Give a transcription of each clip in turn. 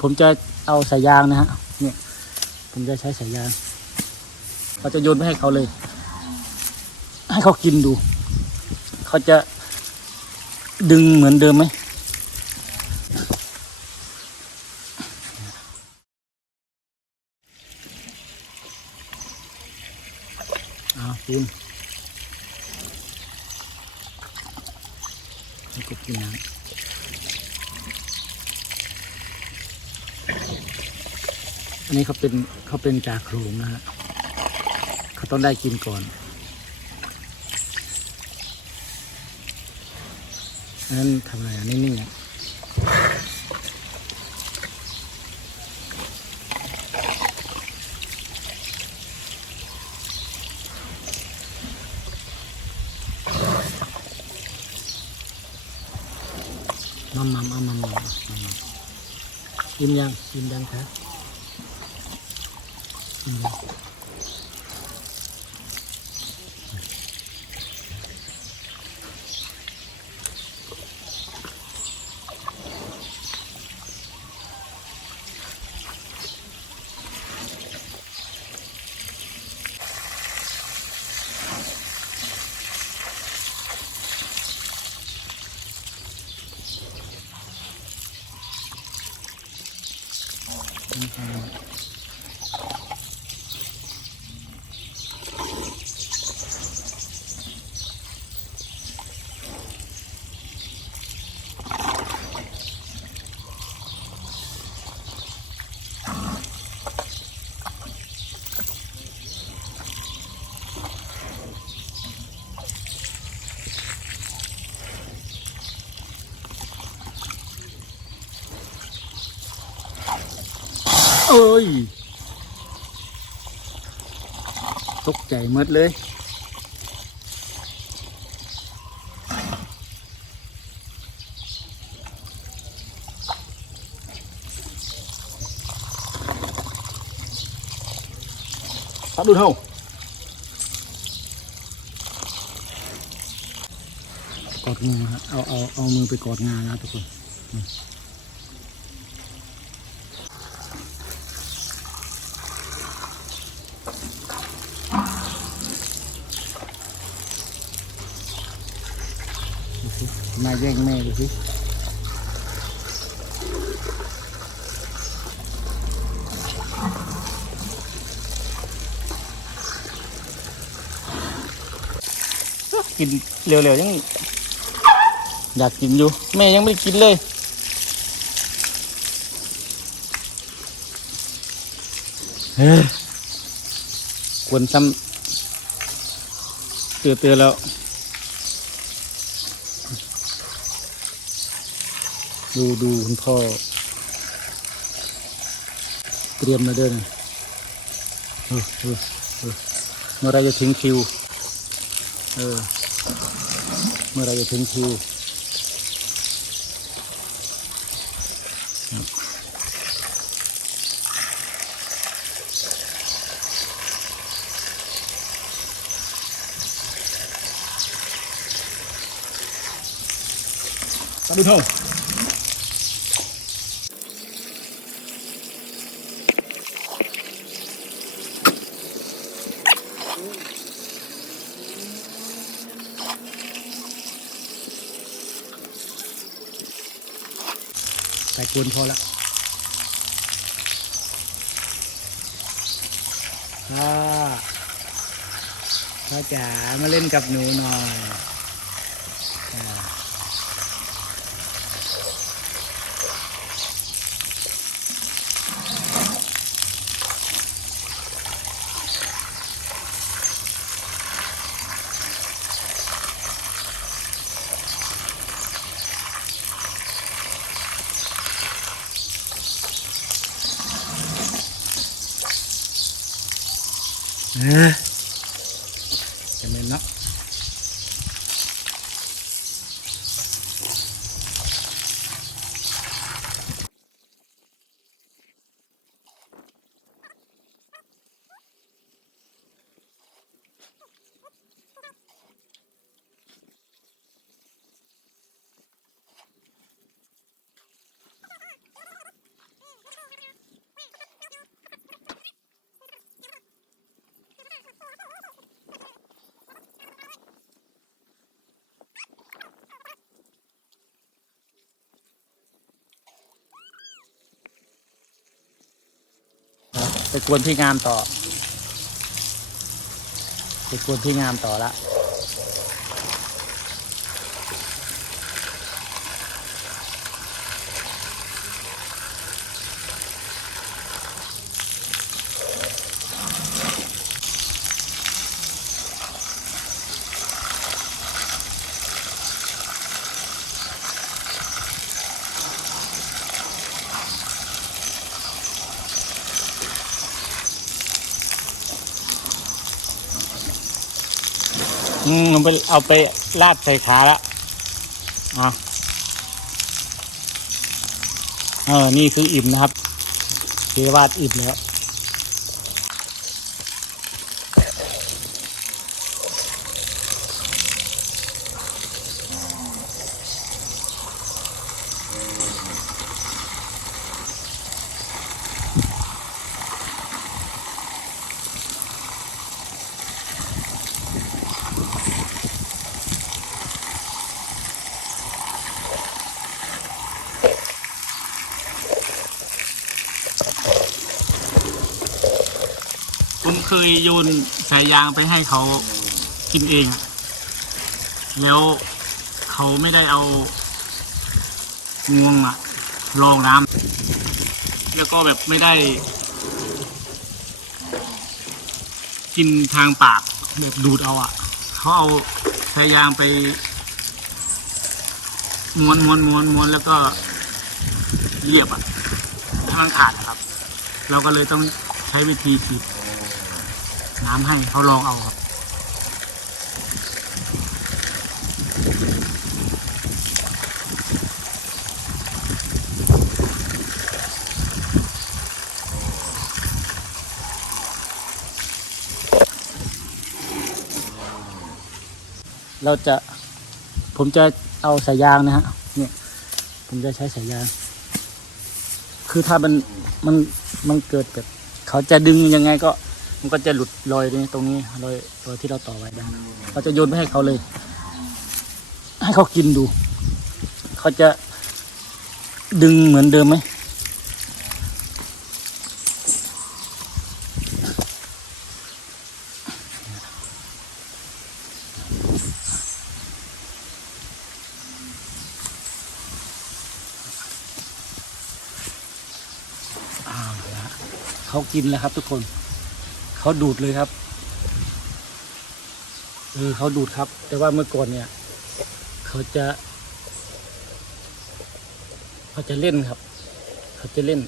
ผมจะเอาสายยางนะฮะเนี่ยผมจะใช้สายยางเราจะโยนไปให้เขาเลย ให้เขากินดู เขาจะดึงเหมือนเดิมไหม อ้าวคุณให้กบกินน้ำ อันนี้เขาเป็นเขาเป็นจาโขลงนะฮะเขาต้องได้กินก่อนนั้นทำอะไรอ่นิ่งๆอะมัมมัมมัมมัมมัมมัมกินยังกินยังครับ กิ เอ้ย ตกใจหมดเลยตัดดูเท่ากอดงูฮะเอาเอาเอามือไปกอดงานะทุกคน ดูสิ มาแย่งแม่ดูสิกินเร็วๆยังอยากกินอยู่ แม่ยังไม่กินเลยเฮ้ควรซ้ำเตือเตือนๆแล้ว ดูดูคุณพ่อ เตรียมมาเด้อนะเออเออเออเมื่อไรจะถึงคิว เออ เมื่อไรจะถึงคิวครับตาดูเท่า ใส่กวนพอละพ่อพ่อจ๋ามาเล่นกับหนูหน่อย ไปกวนพี่งามต่อไปกวนพี่งามต่อละ อืม เอาไปเอาไปลาดใส่ขาละอะเออ นี่คืออิ่มนะครับเทวาดอิ่มแล้ว โยนสายยางไปให้เขากินเอง แล้วเขาไม่ได้เอางวงอะรองน้ำแล้วก็แบบไม่ได้ กินทางปากแบบดูดเอาอะเขาเอาสายยางไปม้วนม้วนม้วนม้วนแล้วก็เรียบอะให้มันขาดอะครับ เราก็เลยต้องใช้วิธีฉีด น้ำให้เขาลองเอาครับเราจะผมจะเอาสายยางนะฮะเนี่ยผมจะใช้สายยาง คือถ้ามันมันมันเกิดแบบเขาจะดึงยังไงก็ มันก็จะหลุดรอยนี้ตรงนี้รอยรอยที่เราต่อไว้ได้เราจะโยนไปให้เขาเลย ให้เขากินดู เขาจะดึงเหมือนเดิมไหมอ้าวนะเขากินแล้วครับทุกคน เขาดูดเลยครับเออเขาดูดครับ แต่ว่าเมื่อก่อนเนี่ย เขาจะเขาจะเล่นครับ เขาจะเล่น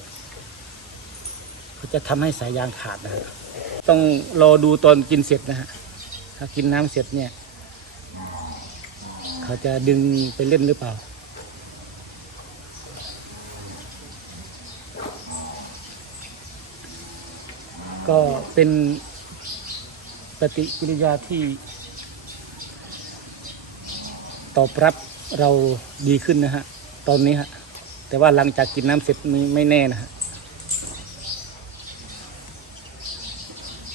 เขาจะทำให้สายยางขาดนะฮะต้องรอดูตอนกินเสร็จนะฮะถ้ากินน้ำเสร็จเนี่ย เขาจะดึงไปเล่นหรือเปล่า ก็เป็นปฏิกิริยาที่ ตอบรับเราดีขึ้นนะฮะ ตอนนี้ฮะ แต่ว่าหลังจากกินน้ำเสร็จไม่ไม่แน่นะฮะ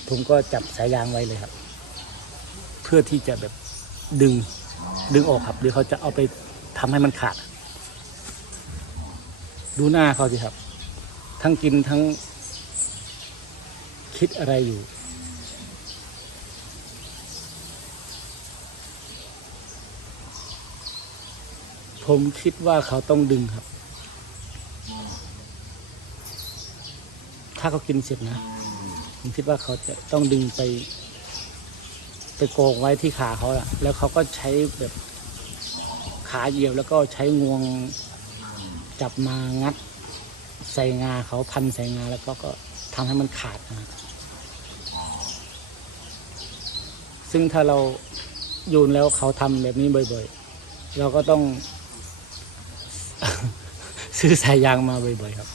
ผมก็จับสายยางไว้เลยครับ เพื่อที่จะแบบดึงดึงออกครับเดี๋ยวเขาจะเอาไปทำให้มันขาด ดูหน้าเขาสิครับ ทั้งกินทั้ง คิดอะไรอยู่ ผมคิดว่าเขาต้องดึงครับ ถ้าเขากินเสร็จนะ ผมคิดว่าเขาจะต้องดึงไป ไปโกงไว้ที่ขาเขาอะแล้วเขาก็ใช้แบบขาเหยียบแล้วก็ใช้งวงจับมางัดใส่งาเขาพันใส่งาแล้วก็ก็ทำให้มันขาดนะ ซึ่งถ้าเราโยนแล้วเขาทำแบบนี้บ่อยๆ เราก็ต้อง ซื้อสายยางมาบ่อยๆ ครับ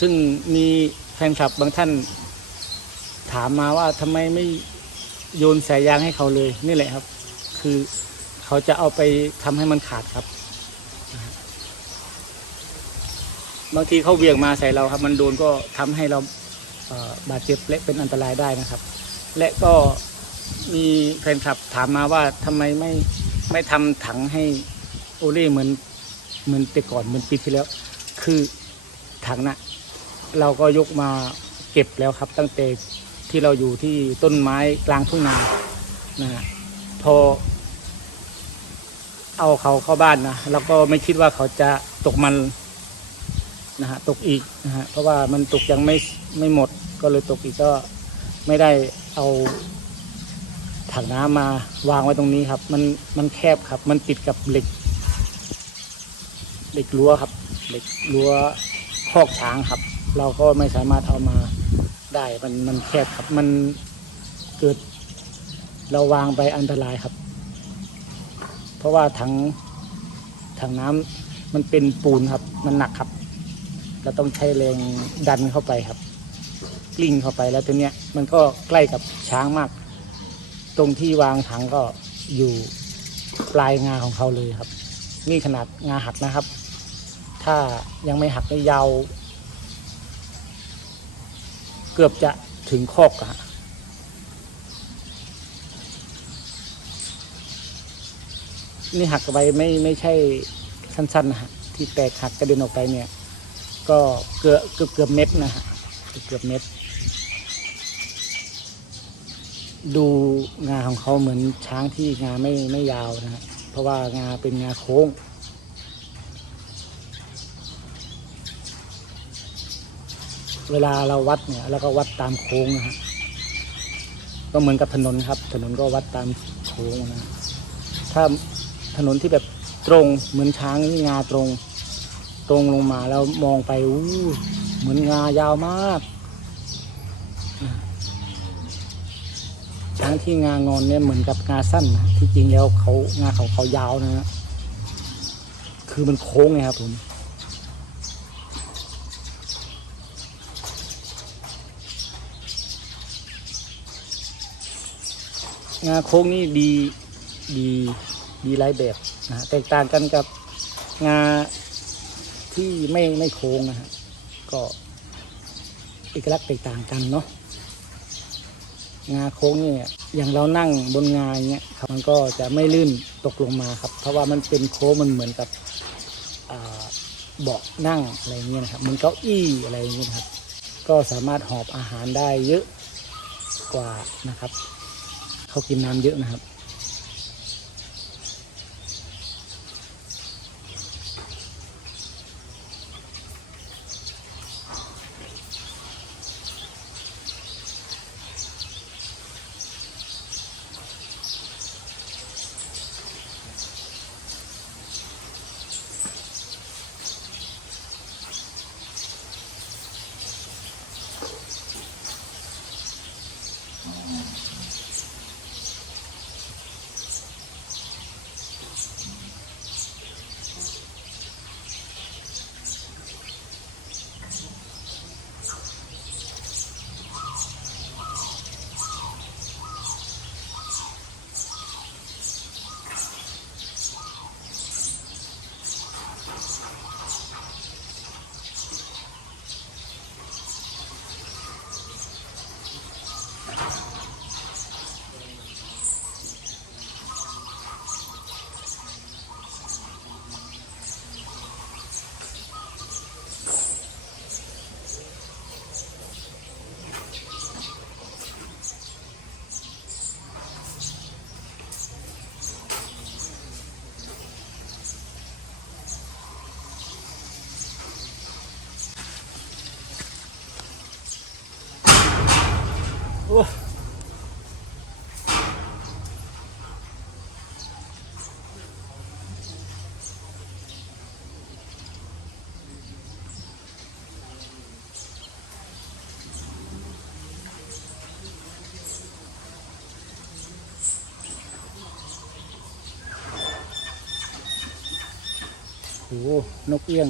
ซึ่งมีแฟนคลับบางท่านถามมาว่าทำไมไม่โยนสายยางให้เขาเลย นี่แหละครับ คือเขาจะเอาไปทำให้มันขาดครับ บางทีเขาเบี่ยงมาใส่เราครับ มันโดนก็ทำให้เราบาดเจ็บและเป็นอันตรายได้นะครับ และก็มีแฟนคลับถามมาว่าทำไมไม่ไม่ทำถังให้โอเล่เหมือนเหมือนแต่ก่อนเหมือนปีที่แล้ว คือถังน่ะเราก็ยกมาเก็บแล้วครับ ตั้งแต่ที่เราอยู่ที่ต้นไม้กลางทุ่งนานะฮะพอ เอาเขาเข้าบ้านนะแล้วก็ไม่คิดว่าเขาจะตกมัน นะฮะตกอีกนะฮะเพราะว่ามันตกยังไม่ไม่หมดก็เลยตกอีกก็ไม่ได้เอาถังน้ำมาวางไว้ตรงนี้ครับ มันมันแคบครับ มันติดกับเหล็ก เหล็กรั้วครับ เหล็กรั้วคอกช้างครับ เราก็ไม่สามารถเอามาได้มันมันแคบครับ มันเกิดเราวางไปอันตรายครับ เพราะว่าถังถังน้ำมันเป็นปูนครับ มันหนักครับ เราต้องใช้แรงดันเข้าไปครับ กลิ้งเข้าไปแล้วทีเนี้ยมันก็ใกล้กับช้างมาก ตรงที่วางถังก็อยู่ปลายงาของเขาเลยครับ นี่ขนาดงาหักนะครับ ถ้ายังไม่หักก็ยาว เกือบจะถึงคอกอะนี่หักไปไม่ไม่ใช่สั้นๆนะฮะที่แตกหักกระเด็นออกไปเนี่ย ก็เกือบเกือบเกือบเม็ดนะฮะเกือบเกือบเม็ด ดูงาของเขาเหมือนช้างที่งาไม่ไม่ยาวนะฮะเพราะว่างาเป็นงาโค้ง เวลาเราวัดเนี่ยแล้วก็วัดตามโค้งนะฮะก็เหมือนกับถนนครับ ถนนก็วัดตามโค้งนะฮะถ้าถนนที่แบบตรงเหมือนช้างนี่งาตรง ตรงลงมาแล้วมองไปอู้เหมือนงายาวมากช้างที่งางอนเนี่ยเหมือนกับงาสั้นนะที่จริงแล้วเขางาเขาเขายาวนะฮะคือมันโค้งไงครับผมงาโค้งนี่ดีดีดีหลายแบบนะฮะแตกต่างกันกับงา ที่ไม่ไม่โค้งนะฮะก็เอกลักษณ์แตกต่างกันเนาะงาโค้งเนี่ยอย่างเรานั่งบนงาอย่างเงี้ยครับมันก็จะไม่ลื่นตกลงมาครับ เพราะว่ามันเป็นโค้งมันเหมือนกับเบาะนั่งอะไรเงี้ยนะครับมันเก้าอี้อะไรเงี้ยครับ ก็สามารถหอบอาหารได้เยอะกว่านะครับ เขากินน้ำเยอะนะครับ นกเอี้ยง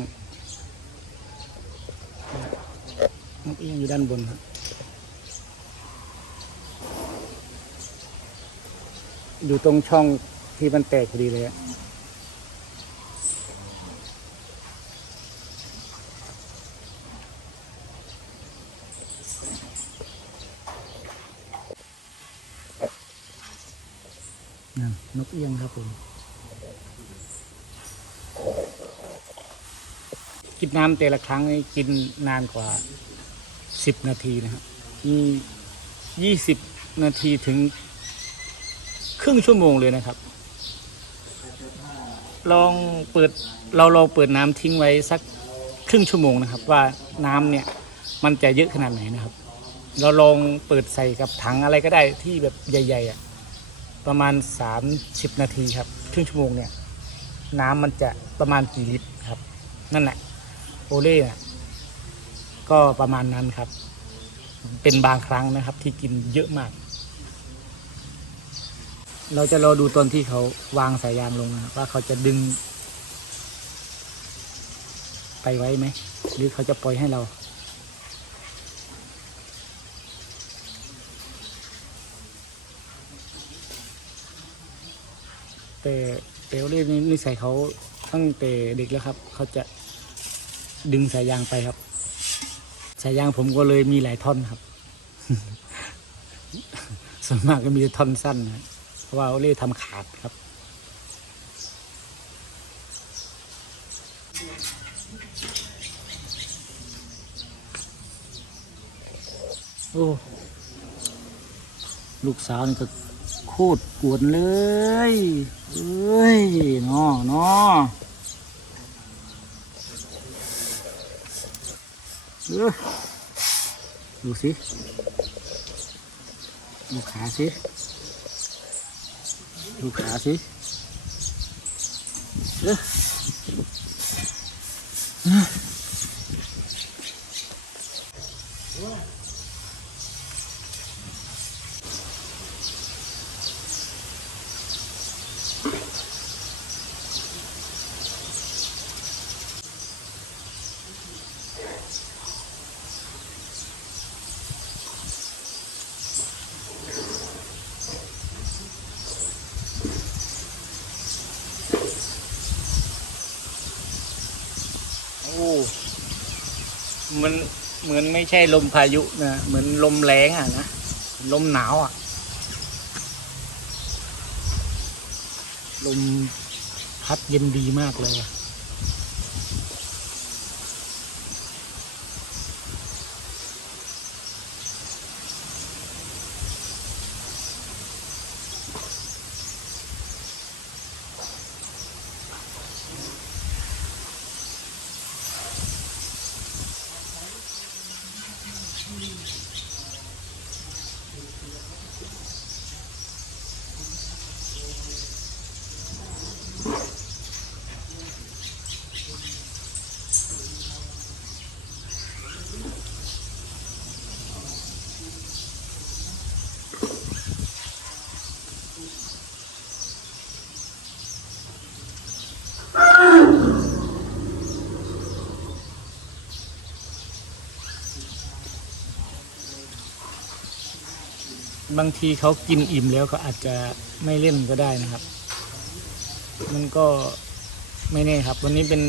นกเอี้ยงอยู่ด้านบนครับอยู่ตรงช่องที่มันแตกพอดีเลยอะนั่นนกเอี้ยงครับผม กินน้ำแต่ละครั้งนี่กินนานกว่าสิบนาทีนะครับมียี่สิบนาทีถึงครึ่งชั่วโมงเลยนะครับ ลองเปิดเราลองเปิดน้ำทิ้งไว้สักครึ่งชั่วโมงนะครับ ว่าน้ำเนี่ยมันจะเยอะขนาดไหนนะครับ เราลองเปิดใส่กับถังอะไรก็ได้ที่แบบใหญ่ๆอะประมาณ 30 นาทีครับครึ่งชั่วโมงเนี่ยน้ำมันจะประมาณกี่ลิตรครับ นั่นแหละ โอเล่น่ะก็ประมาณนั้นครับ เป็นบางครั้งนะครับ ที่กินเยอะมาก เราจะรอดูตอนที่เขาวางสายยางลงนะว่าเขาจะดึง ไปไว้ไหม หรือเขาจะปล่อยให้เราแต่เปโอเล่นี่นิสัยเขาตั้งแต่เด็กแล้วครับ เขาจะ ดึงสายยางไปครับ สายยางผมก็เลยมีหลายท่อนครับ ส่วนมากก็มีท่อนสั้นนะเพราะว่าโอเล่ทำขาดครับโอ้ลูกสาวนี่ก็โคตรกวนเลย เอ้ยนอเนอ เออดูสิดูขาสิดูขาสิเออเออ โอ้มันเหมือนไม่ ใช่ลมพายุนะเหมือนลมแรงอะนะลมหนาวอะ ลมพัดเย็นดีมากเลยอะ บางทีเขากินอิ่มแล้วก็อาจจะไม่เล่นก็ได้นะครับ มันก็ไม่แน่ครับ วันนี้เป็น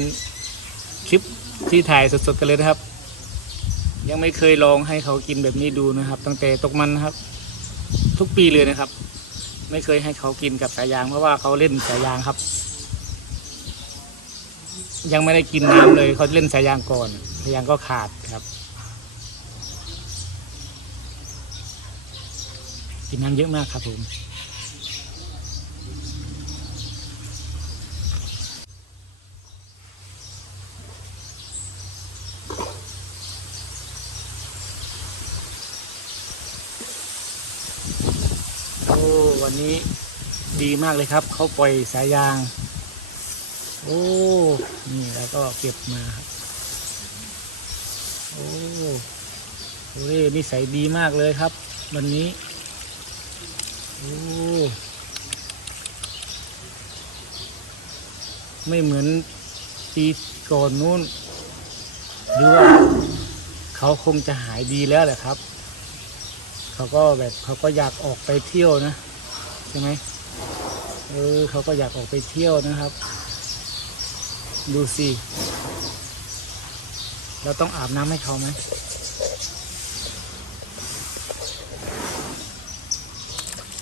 คลิปที่ถ่ายสดๆกันเลยนะครับ ยังไม่เคยลองให้เขากินแบบนี้ดูนะครับ ตั้งแต่ตกมันนะครับ ทุกปีเลยนะครับ ไม่เคยให้เขากินกับสายยางเพราะว่าเขาเล่นสายยางครับ ยังไม่ได้กินน้ำเลยเขาเล่นสายยางก่อนสายยางก็ขาดครับ กินน้ำเยอะมากครับผม โอ้ วันนี้ดีมากเลยครับ เขาปล่อยสายยาง โอ้ นี่แล้วก็เก็บมาครับ โอ้โอ้ยนิสัยดีมากเลยครับ วันนี้ ไม่เหมือนปีก่อนนู้นหรือว่าเขาคงจะหายดีแล้วแหละครับ เขาก็แบบเขาก็อยากออกไปเที่ยวนะใช่ไหมเออเขาก็อยากออกไปเที่ยวนะครับ ดูสิเราต้องอาบน้ำให้เขาไหม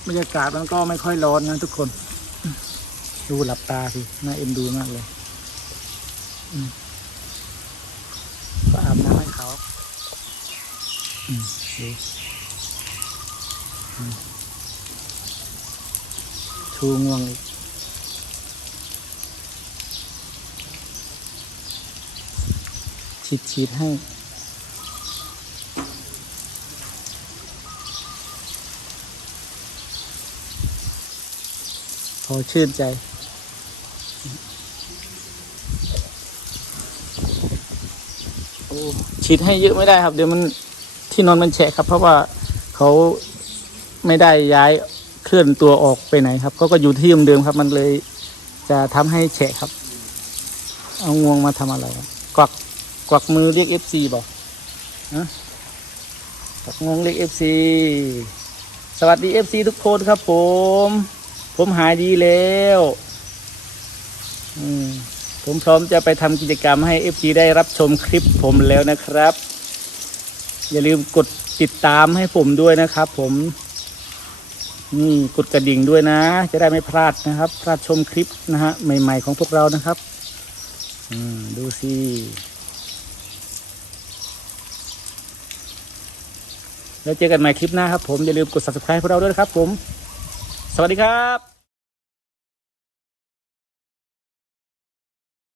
บรรยากาศมันก็ไม่ค่อยร้อนนะทุกคน ดูหลับตาสิน่าเอ็นดูมากเลยอืมอาบน้ำให้เขาดูอืมชูงวงอีกฉีดฉีดให้ ชื่นใจ โอ้ฉีดให้เยอะไม่ได้ครับ เดี๋ยวมันที่นอนมันแฉะครับ เพราะว่าเขาไม่ได้ย้ายเคลื่อนตัวออกไปไหนครับเขาก็อยู่ที่เดิมครับ มันเลยจะทำให้แฉะครับ เอางวงมาทำอะไรกวักกวักมือเรียกเอฟซีบอกนะกวักงวงเรียกเอฟซีสวัสดีเอฟซีทุกคนครับผม ผมหายดีแล้วผมพร้อมจะไปทำกิจกรรมให้ FG ได้รับชมคลิปผมแล้วนะครับ อย่าลืมกดติดตามให้ผมด้วยนะครับ ผมนี่กดกระดิ่งด้วยนะ จะได้ไม่พลาดนะครับพลาดชมคลิปนะฮะใหม่ ๆ ของพวกเรานะครับ อืมดูสิแล้วเจอกันใหม่คลิปหน้าครับผม อย่าลืมกด subscribe พวกเราด้วยนะครับผม สวัสดีครับ